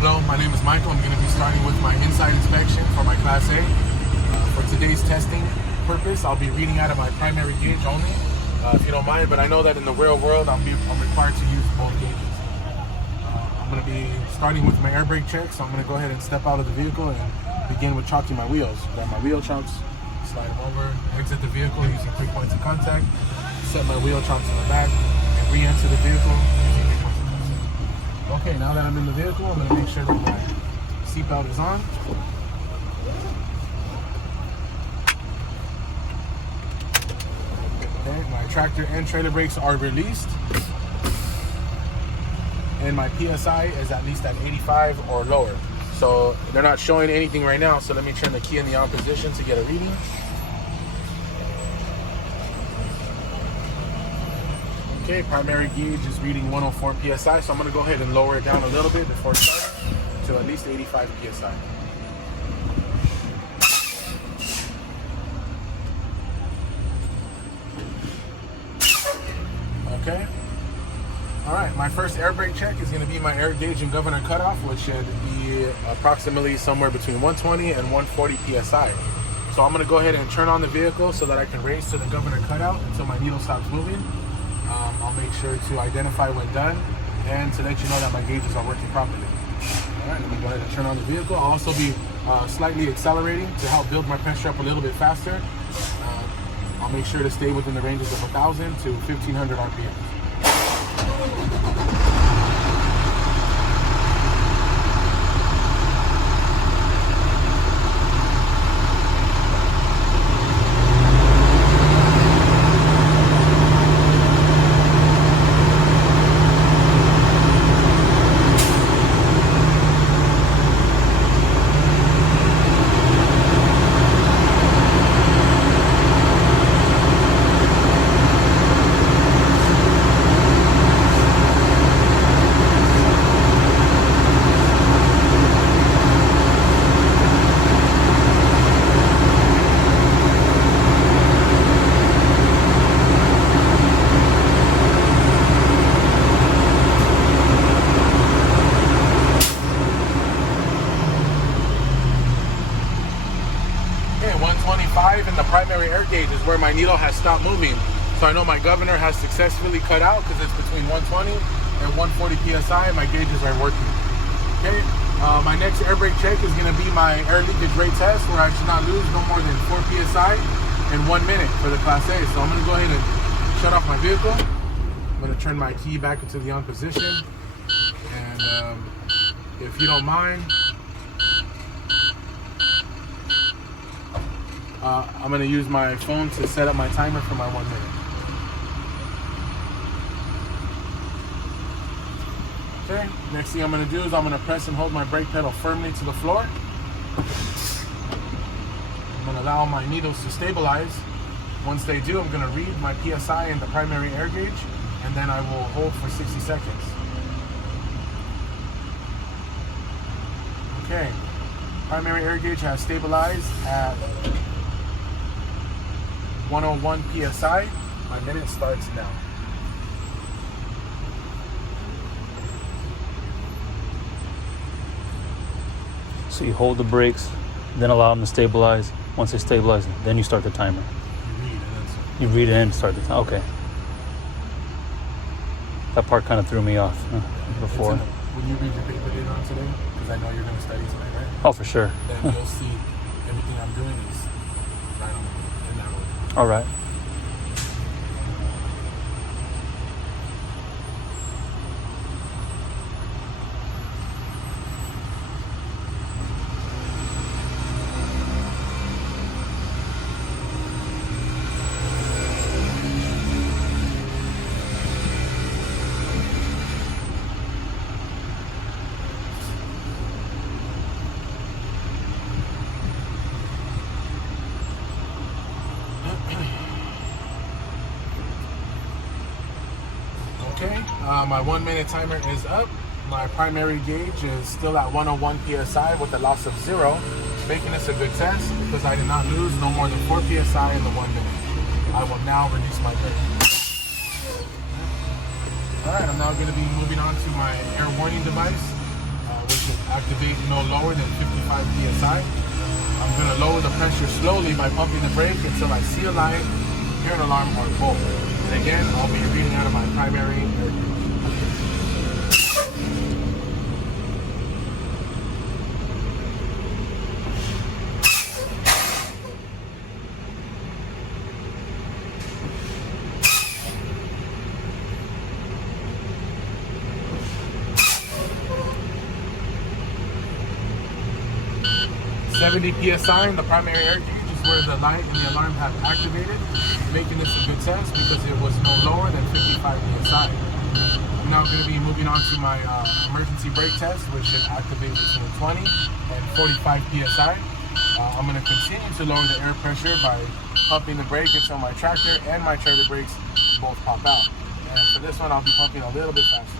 Hello, my name is Michael. I'm going to be starting with my inside inspection for my Class A. For today's testing purpose, I'll be reading out of my primary gauge only, if you don't mind, but I know that in the real world, I'm required to use both gauges. I'm going to be starting with my air brake check, so I'm going to go ahead and step out of the vehicle and begin with chalking my wheels. Grab my wheel chocks, slide them over, exit the vehicle using 3 points of contact, set my wheel chocks in the back, and re-enter the vehicle using 3 points of contact. Okay, now that I'm in the vehicle, I'm going to make sure that my seatbelt is on. Okay, my tractor and trailer brakes are released. And my PSI is at least at 85 or lower. So they're not showing anything right now, so let me turn the key in the on position to get a reading. Okay, primary gauge is reading 104 PSI, so I'm gonna go ahead and lower it down a little bit before starting to at least 85 PSI. Okay. All right, my first air brake check is gonna be my air gauge and governor cutoff, which should be approximately somewhere between 120 and 140 PSI. So I'm gonna go ahead and turn on the vehicle so that I can race to the governor cutout until my needle stops moving. I'll make sure to identify when done and to let you know that my gauges are working properly. All right, let me go ahead and turn on the vehicle. I'll also be slightly accelerating to help build my pressure up a little bit faster. I'll make sure to stay within the ranges of 1,000 to 1,500 RPM. Okay, 125 in the primary air gauge is where my needle has stopped moving. So I know my governor has successfully cut out because it's between 120 and 140 PSI and my gauges are working. Okay, my next air brake check is gonna be my air leakage rate test where I should not lose no more than 4 PSI in 1 minute for the Class A. So I'm gonna go ahead and shut off my vehicle. I'm gonna turn my key back into the on position. And if you don't mind, I'm going to use my phone to set up my timer for my 1 minute. Okay, next thing I'm going to do is I'm going to press and hold my brake pedal firmly to the floor. I'm going to allow my needles to stabilize. Once they do, I'm going to read my PSI in the primary air gauge, and then I will hold for 60 seconds. Okay, primary air gauge has stabilized at 101 PSI. My minute starts now. So you hold the brakes, then allow them to stabilize. Once they stabilize, then you start the timer. You read it and start the timer. Okay. That part kind of threw me off before. When you read your paper later on today, because I know you're going to study tonight, right? Oh, for sure. Then you'll see everything I'm doing is right on in that order. All right. Okay, my 1 minute timer is up. My primary gauge is still at 101 PSI with a loss of 0, making this a good test because I did not lose no more than 4 PSI in the 1 minute. I will now release my brake. All right, I'm now going to be moving on to my air warning device, which is activate no lower than 55 psi. I'm going to lower the pressure slowly by pumping the brake until I see a light, hear an alarm, or both. And again, I'll be reading out of my primary air gauge. 70 psi in the primary air gauge is where the light and the alarm have activated, making this a good test because it was no lower than 55 psi. I'm now going to be moving on to my emergency brake test, which should activate between 20 and 45 psi. I'm going to continue to lower the air pressure by pumping the brake until my tractor and my trailer brakes both pop out. And for this one, I'll be pumping a little bit faster.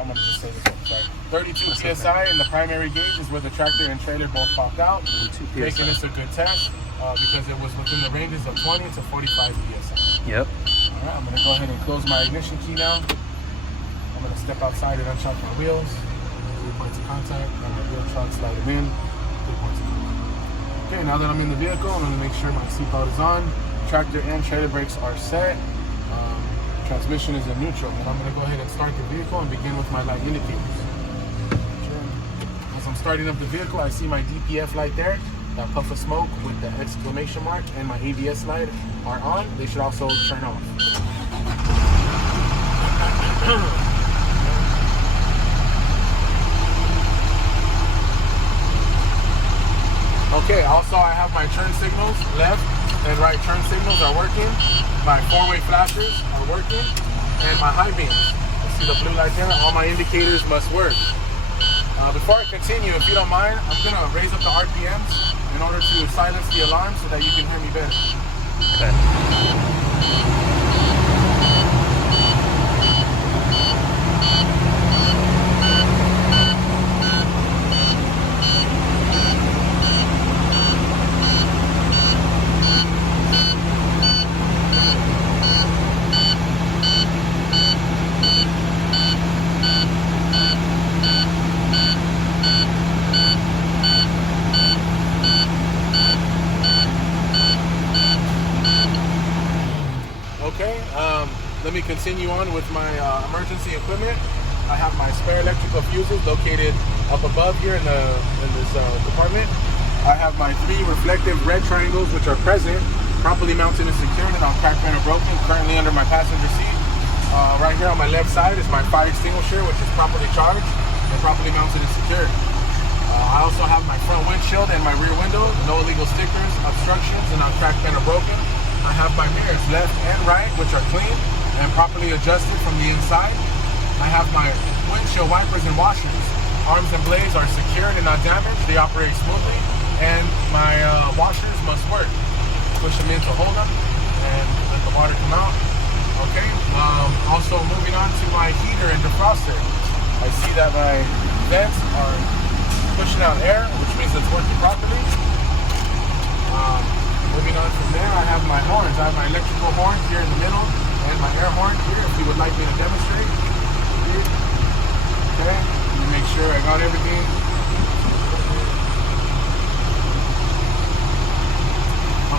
I'm going to just say this one, sorry. 32 psi in the primary gauge is where the tractor and trailer both popped out, making this a good test because it was within the ranges of 20 to 45 psi. Yep. All right, I'm going to go ahead and close my ignition key now. I'm going to step outside and unshock my wheels. 3 points of contact, and my wheel chuck, slide them in. 3 points of contact. Okay, now that I'm in the vehicle, I'm going to make sure my seatbelt is on. Tractor and trailer brakes are set. Transmission is in neutral, and I'm going to go ahead and start the vehicle and begin with my light indicators. As I'm starting up the vehicle, I see my DPF light there, that puff of smoke with the exclamation mark, and my ABS light are on. They should also turn off. Okay, also I have my turn signals, left and right turn signals are working. My four-way flashers are working, and my high beams. You see the blue light there? All my indicators must work. Before I continue, if you don't mind, I'm gonna raise up the RPMs in order to silence the alarm so that you can hear me better. Okay. Let me continue on with my emergency equipment. I have my spare electrical fuses located up above here in this department. I have my 3 reflective red triangles which are present, properly mounted and secured and on cracked and broken, currently under my passenger seat. Right here on my left side is my fire extinguisher, which is properly charged and properly mounted and secured. I also have my front windshield and my rear window, no illegal stickers, obstructions, and on cracked and broken. I have my mirrors left and right, which are clean and properly adjusted from the inside. I have my windshield wipers and washers. Arms and blades are secured and not damaged. They operate smoothly, and my washers must work. Push them in to hold them and let the water come out. Okay, also moving on to my heater and defroster. I see that my vents are pushing out air, which means it's working properly. Moving on from there, I have my horns. I have my electrical horn here in the middle and my air horn here if you would like me to demonstrate. Okay, let me make sure I got everything.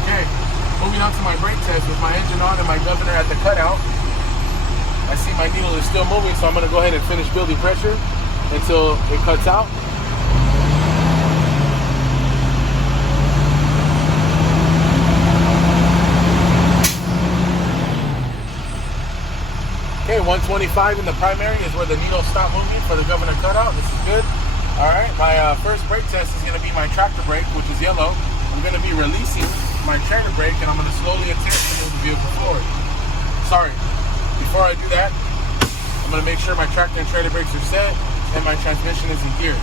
Okay, moving on to my brake test with my engine on and my governor at the cutout. I see my needle is still moving, so I'm going to go ahead and finish building pressure until it cuts out. Okay, 125 in the primary is where the needle stopped moving for the governor cutout. This is good. All right, my first brake test is going to be my tractor brake, which is yellow. I'm going to be releasing my trailer brake, and I'm going to slowly attempt to move the vehicle forward. Sorry, before I do that, I'm going to make sure my tractor and trailer brakes are set and my transmission is in gear.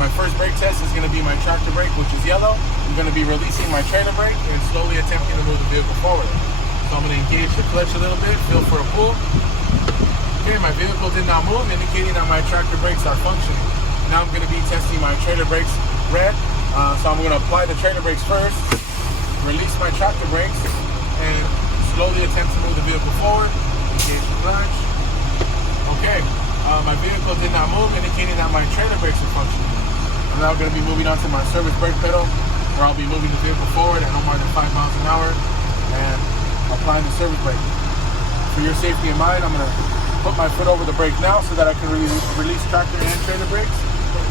My first brake test is going to be my tractor brake, which is yellow. I'm going to be releasing my trailer brake and slowly attempting to move the vehicle forward. So I'm going to engage the clutch a little bit, feel for a pull. Okay, my vehicle did not move, indicating that my tractor brakes are functioning. Now I'm going to be testing my trailer brakes red, so So I'm gonna apply the trailer brakes first, release my tractor brakes, and slowly attempt to move the vehicle forward, engage the clutch. Okay, my vehicle did not move, indicating that my trailer brakes are functioning. I'm now gonna be moving on to my service brake pedal, where I'll be moving the vehicle forward at no more than 5 miles an hour and applying the service brake. For your safety in mind, I'm gonna put my foot over the brake now so that I can release tractor and trailer brakes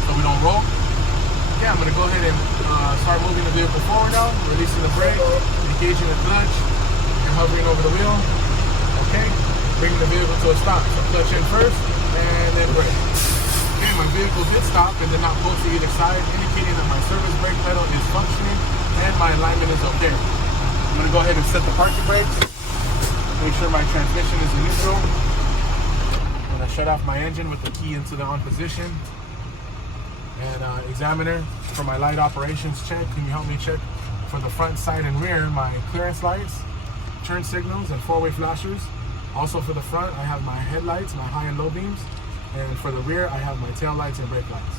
so we don't roll. Yeah, I'm gonna go ahead and start moving the vehicle forward now, releasing the brake, engaging the clutch, and hovering over the wheel. Okay, bringing the vehicle to a stop. So clutch in first, and then brake. Okay, my vehicle did stop and did not pull to either side, indicating that my service brake pedal is functioning and my alignment is okay. I'm gonna go ahead and set the parking brakes. Make sure my transmission is in neutral. I'm gonna shut off my engine with the key into the on position. And examiner, for my light operations check, can you help me check for the front, side, and rear my clearance lights, turn signals, and four-way flashers. Also for the front, I have my headlights, my high and low beams, and for the rear, I have my tail lights and brake lights.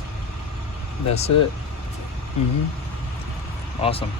That's it. Awesome.